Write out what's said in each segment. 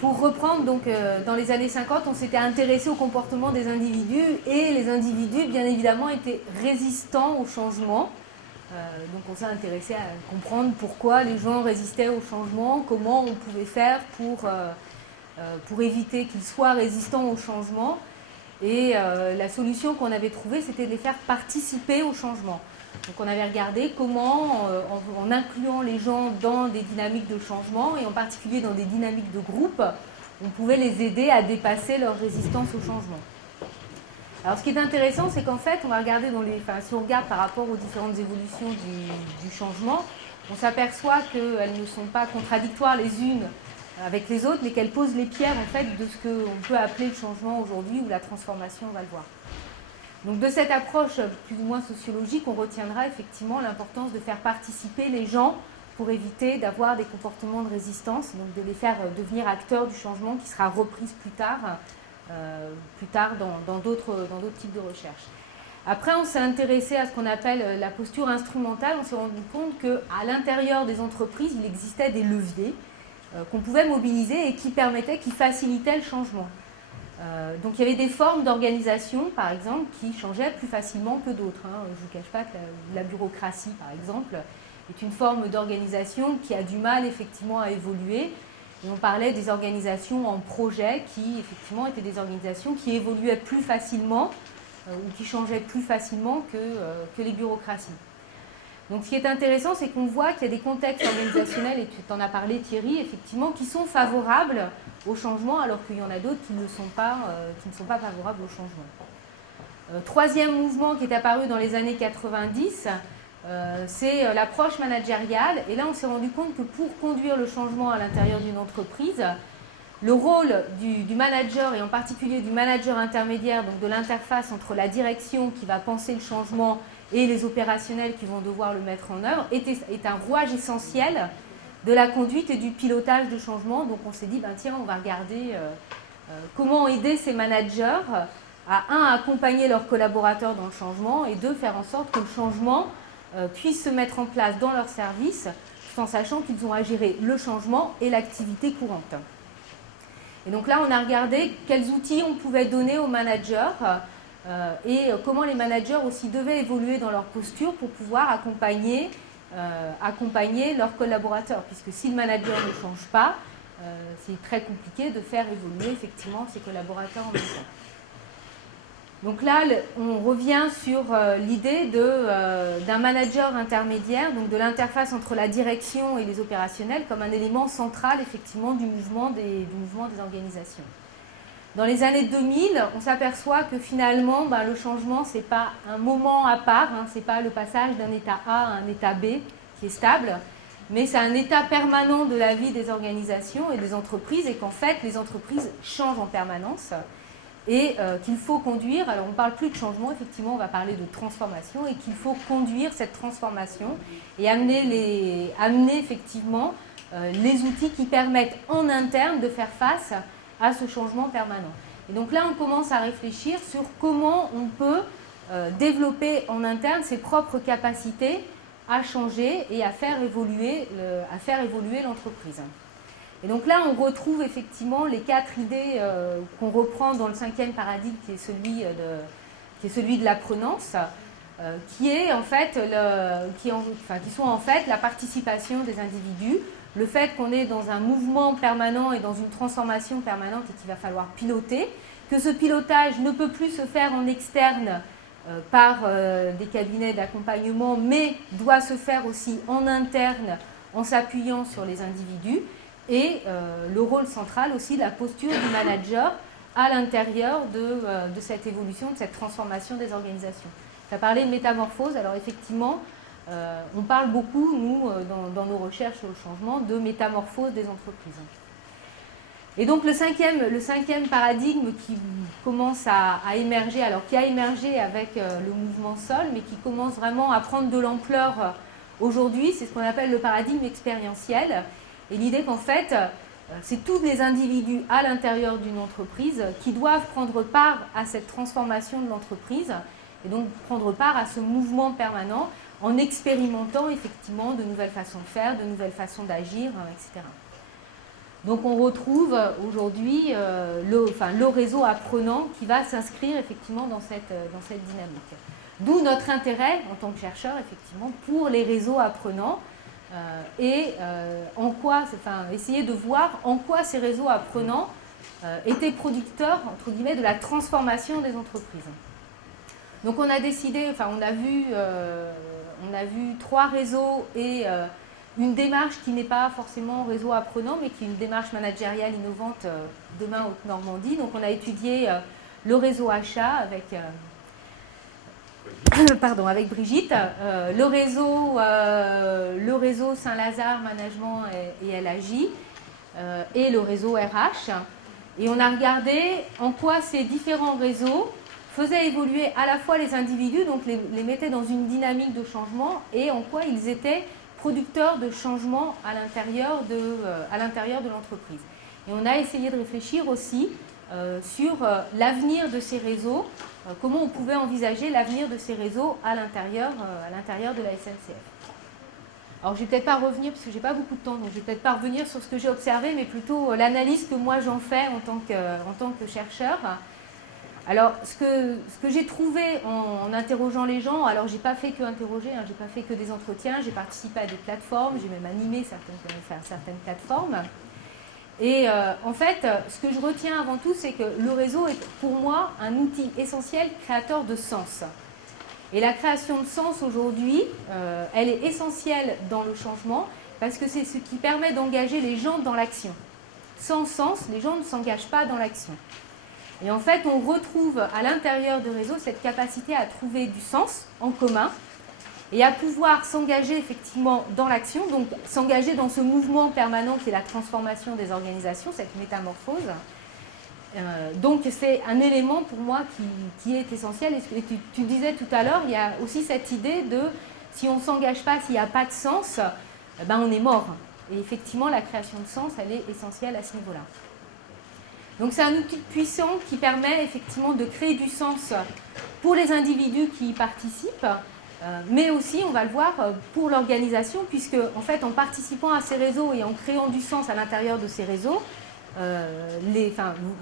Pour reprendre, donc, dans les années 50, on s'était intéressé au comportement des individus et les individus, bien évidemment, étaient résistants au changement. Donc on s'est intéressé à comprendre pourquoi les gens résistaient au changement, comment on pouvait faire pour éviter qu'ils soient résistants au changement. Et la solution qu'on avait trouvée, c'était de les faire participer au changement. Donc on avait regardé comment, en incluant les gens dans des dynamiques de changement, et en particulier dans des dynamiques de groupe, on pouvait les aider à dépasser leur résistance au changement. Alors ce qui est intéressant, c'est qu'en fait, on va regarder si on regarde par rapport aux différentes évolutions du changement, on s'aperçoit qu'elles ne sont pas contradictoires les unes avec les autres, mais qu'elles posent les pierres en fait de ce qu'on peut appeler le changement aujourd'hui ou la transformation, on va le voir. Donc de cette approche plus ou moins sociologique, on retiendra effectivement l'importance de faire participer les gens pour éviter d'avoir des comportements de résistance, donc de les faire devenir acteurs du changement qui sera reprise plus tard dans d'autres types de recherches. Après, on s'est intéressé à ce qu'on appelle la posture instrumentale. On s'est rendu compte qu'à l'intérieur des entreprises, il existait des leviers qu'on pouvait mobiliser et qui facilitaient le changement. Donc il y avait des formes d'organisation, par exemple, qui changeaient plus facilement que d'autres. Je ne vous cache pas que la bureaucratie, par exemple, est une forme d'organisation qui a du mal effectivement à évoluer. Et on parlait des organisations en projet qui, effectivement, étaient des organisations qui évoluaient plus facilement ou qui changeaient plus facilement que les bureaucraties. Donc ce qui est intéressant, c'est qu'on voit qu'il y a des contextes organisationnels, et tu en as parlé Thierry, effectivement, qui sont favorables au changement, alors qu'il y en a d'autres qui ne sont pas favorables au changement. Troisième mouvement qui est apparu dans les années 90, c'est l'approche managériale. Et là, on s'est rendu compte que pour conduire le changement à l'intérieur d'une entreprise, le rôle du manager, et en particulier du manager intermédiaire, donc de l'interface entre la direction qui va penser le changement et les opérationnels qui vont devoir le mettre en œuvre, est un rouage essentiel de la conduite et du pilotage de changement. Donc on s'est dit, tiens, on va regarder comment aider ces managers à accompagner leurs collaborateurs dans le changement, et deux, faire en sorte que le changement puisse se mettre en place dans leur service, tout en sachant qu'ils ont à gérer le changement et l'activité courante. Et donc là, on a regardé quels outils on pouvait donner aux managers et comment les managers aussi devaient évoluer dans leur posture pour pouvoir accompagner leurs collaborateurs. Puisque si le manager ne change pas, c'est très compliqué de faire évoluer effectivement ses collaborateurs en même temps. Donc là, on revient sur l'idée d'un manager intermédiaire, donc de l'interface entre la direction et les opérationnels, comme un élément central effectivement du mouvement des organisations. Dans les années 2000, on s'aperçoit que finalement, le changement, ce n'est pas un moment à part, ce n'est pas le passage d'un état A à un état B qui est stable, mais c'est un état permanent de la vie des organisations et des entreprises, et qu'en fait, les entreprises changent en permanence. Et qu'il faut conduire, alors on ne parle plus de changement, effectivement on va parler de transformation, et qu'il faut conduire cette transformation et amener effectivement les outils qui permettent en interne de faire face à ce changement permanent. Et donc là on commence à réfléchir sur comment on peut développer en interne ses propres capacités à changer et à faire évoluer l'entreprise. Et donc là, on retrouve effectivement les 4 idées qu'on reprend dans le 5e paradigme, qui est celui de l'apprenance, qui sont en fait la participation des individus, le fait qu'on est dans un mouvement permanent et dans une transformation permanente et qu'il va falloir piloter, que ce pilotage ne peut plus se faire en externe par des cabinets d'accompagnement, mais doit se faire aussi en interne en s'appuyant sur les individus. Et le rôle central aussi de la posture du manager à l'intérieur de cette évolution, de cette transformation des organisations. Tu as parlé de métamorphose, alors effectivement, on parle beaucoup, nous, dans nos recherches sur le changement, de métamorphose des entreprises. Et donc le cinquième paradigme qui commence à émerger, alors qui a émergé avec le mouvement Sol, mais qui commence vraiment à prendre de l'ampleur aujourd'hui, c'est ce qu'on appelle le paradigme expérientiel. Et l'idée qu'en fait, c'est tous les individus à l'intérieur d'une entreprise qui doivent prendre part à cette transformation de l'entreprise et donc prendre part à ce mouvement permanent en expérimentant effectivement de nouvelles façons de faire, de nouvelles façons d'agir, etc. Donc on retrouve aujourd'hui le réseau apprenant qui va s'inscrire effectivement dans cette dynamique. D'où notre intérêt en tant que chercheur effectivement pour les réseaux apprenants essayer de voir en quoi ces réseaux apprenants étaient producteurs entre guillemets de la transformation des entreprises. Donc on a décidé, on a vu 3 réseaux et une démarche qui n'est pas forcément réseau apprenant, mais qui est une démarche managériale innovante demain Haute-Normandie. Donc on a étudié le réseau achat avec Brigitte, le réseau Saint-Lazare Management et LAJ et le réseau RH. Et on a regardé en quoi ces différents réseaux faisaient évoluer à la fois les individus, donc les mettaient dans une dynamique de changement, et en quoi ils étaient producteurs de changement à l'intérieur de l'entreprise. Et on a essayé de réfléchir aussi sur l'avenir de ces réseaux, comment on pouvait envisager l'avenir de ces réseaux à l'intérieur de la SNCF. Alors je ne vais peut-être pas revenir, parce que je n'ai pas beaucoup de temps, donc je ne vais peut-être pas revenir sur ce que j'ai observé, mais plutôt l'analyse que moi j'en fais en tant que chercheur. Alors, ce que j'ai trouvé en interrogeant les gens, alors j'ai pas fait que interroger, j'ai pas fait que des entretiens, j'ai participé à des plateformes, j'ai même animé certaines plateformes. Et en fait, ce que je retiens avant tout, c'est que le réseau est pour moi un outil essentiel créateur de sens. Et la création de sens aujourd'hui, elle est essentielle dans le changement parce que c'est ce qui permet d'engager les gens dans l'action. Sans sens, les gens ne s'engagent pas dans l'action. Et en fait, on retrouve à l'intérieur de réseaux cette capacité à trouver du sens en commun et à pouvoir s'engager effectivement dans l'action, donc s'engager dans ce mouvement permanent qui est la transformation des organisations, cette métamorphose. Donc c'est un élément pour moi qui est essentiel. Et tu disais tout à l'heure, il y a aussi cette idée de si on ne s'engage pas, s'il n'y a pas de sens, on est mort. Et effectivement, la création de sens, elle est essentielle à ce niveau-là. Donc c'est un outil puissant qui permet effectivement de créer du sens pour les individus qui y participent, mais aussi, on va le voir, pour l'organisation, puisque en fait, en participant à ces réseaux et en créant du sens à l'intérieur de ces réseaux,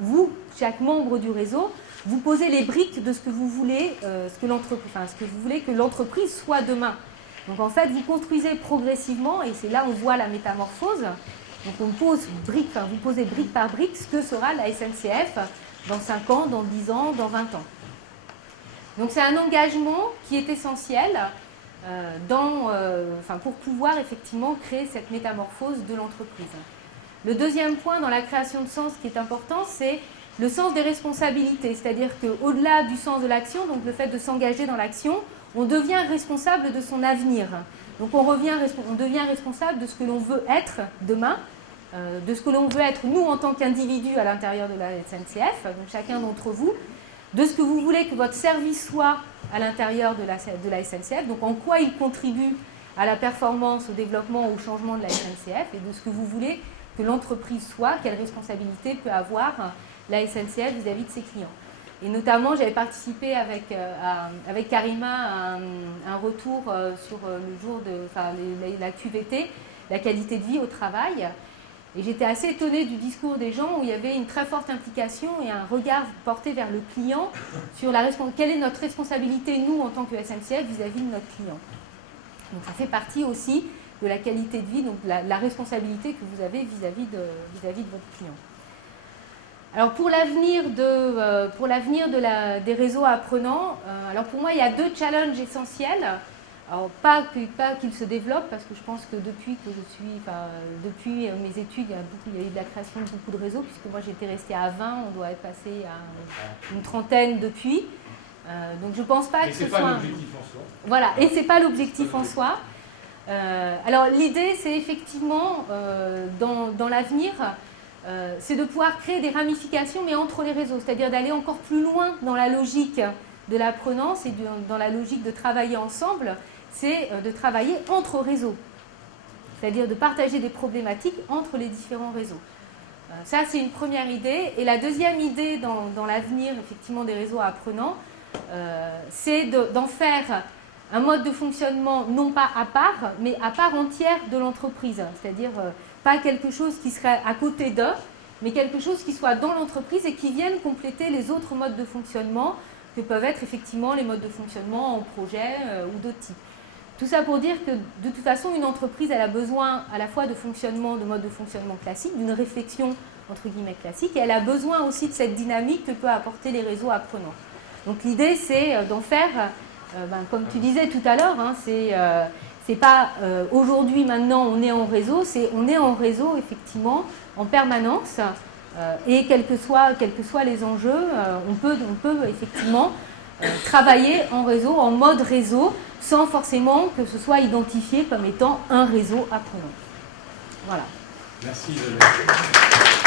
vous, chaque membre du réseau, vous posez les briques de ce que vous voulez, ce que vous voulez que l'entreprise soit demain. Donc en fait, vous construisez progressivement, et c'est là où on voit la métamorphose. Donc on pose vous posez brique par brique ce que sera la SNCF dans 5 ans, dans 10 ans, dans 20 ans. Donc c'est un engagement qui est essentiel pour pouvoir effectivement créer cette métamorphose de l'entreprise. Le deuxième point dans la création de sens qui est important, c'est le sens des responsabilités. C'est-à-dire qu'au-delà du sens de l'action, donc le fait de s'engager dans l'action, on devient responsable de son avenir. Donc on devient responsable de ce que l'on veut être demain, de ce que l'on veut être nous en tant qu'individus à l'intérieur de la SNCF, donc chacun d'entre vous, de ce que vous voulez que votre service soit à l'intérieur de la SNCF, donc en quoi il contribue à la performance, au développement, au changement de la SNCF, et de ce que vous voulez que l'entreprise soit, quelle responsabilité peut avoir la SNCF vis-à-vis de ses clients. Et notamment, j'avais participé avec Karima à un retour sur le jour de la QVT, la qualité de vie au travail. Et j'étais assez étonnée du discours des gens où il y avait une très forte implication et un regard porté vers le client sur quelle est notre responsabilité, nous, en tant que SNCF, vis-à-vis de notre client. Donc ça fait partie aussi de la qualité de vie, donc la responsabilité que vous avez vis-à-vis de votre client. Alors pour l'avenir des réseaux apprenants, alors pour moi il y a 2 challenges essentiels. Alors pas qu'ils se développent, parce que je pense que depuis mes études, il y a eu de la création de beaucoup de réseaux, puisque moi j'étais restée à 20, on doit être passé à une trentaine depuis. Donc je ne pense pas que ce soit... Et ce n'est pas l'objectif en soi. Voilà, et ce n'est pas l'objectif en soi. Alors l'idée, c'est effectivement, dans l'avenir, c'est de pouvoir créer des ramifications, mais entre les réseaux, c'est-à-dire d'aller encore plus loin dans la logique de l'apprenance et dans la logique de travailler ensemble, c'est de travailler entre réseaux, c'est-à-dire de partager des problématiques entre les différents réseaux. Ça, c'est une première idée. Et la deuxième idée dans l'avenir, effectivement, des réseaux apprenants, c'est d'en faire un mode de fonctionnement non pas à part, mais à part entière de l'entreprise. C'est-à-dire pas quelque chose qui serait à côté d'eux, mais quelque chose qui soit dans l'entreprise et qui vienne compléter les autres modes de fonctionnement que peuvent être effectivement les modes de fonctionnement en projet ou d'autres types. Tout ça pour dire que de toute façon, une entreprise, elle a besoin à la fois de fonctionnement, de modes de fonctionnement classiques, d'une réflexion entre guillemets classique, et elle a besoin aussi de cette dynamique que peut apporter les réseaux apprenants. Donc l'idée, c'est d'en faire, comme tu disais tout à l'heure, hein, c'est pas aujourd'hui, maintenant, on est en réseau, c'est on est en réseau effectivement en permanence, et quels que soient les enjeux, on peut effectivement travailler en réseau, en mode réseau, sans forcément que ce soit identifié comme étant un réseau apprenant. Voilà. Merci Isabelle.